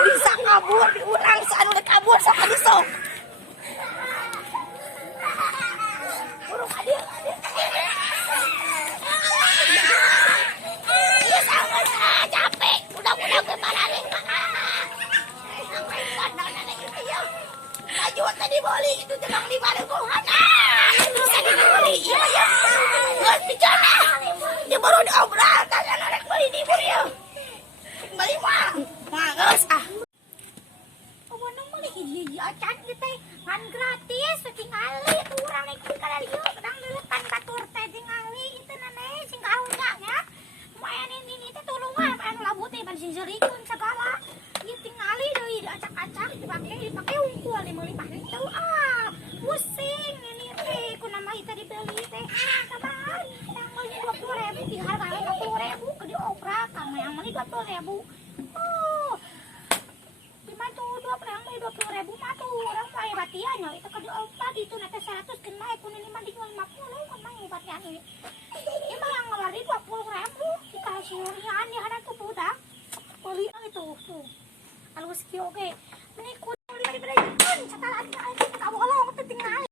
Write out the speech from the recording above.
Bisa kabur diurang sanu udah kabur sama disok. Burung adil. Iya sangat capek. Udah kemana nih? Lanjut tadi boli itu tenang di mana kuhan. Bisa dibeli. Iya ya. Nggak bicara. Dia baru diobrak. Kagak narik beli di beli ya. Beli mah. Mangos ah. Kamu beli iya acan kita kan gratis tinggali tuh orang naik kala lieu kadang leutan batur teh tinggali itu nane sing kaunnya nya. Main ini teh tulungan anu labu teh ban sinjerikeun segala. Ieu tinggali deui diacak-acak dipake unggul 55 ribu ah. Pusing ini teh kunaon kita dibeli teh. Sabar. Yang beli 20.000 dihargain 20.000 ke diobrak kamu yang beli 20.000. Oh. Dimantu 20.000 mah tuh orang pakai batian itu ke diobat itu nanti 100 kena pun ini mah dijual 50 kan mah batian ini. Ini mah yang ngeluarin 20.000 dikasih rian di hadapan tuh budak. Beli itu tuh. Alus oke.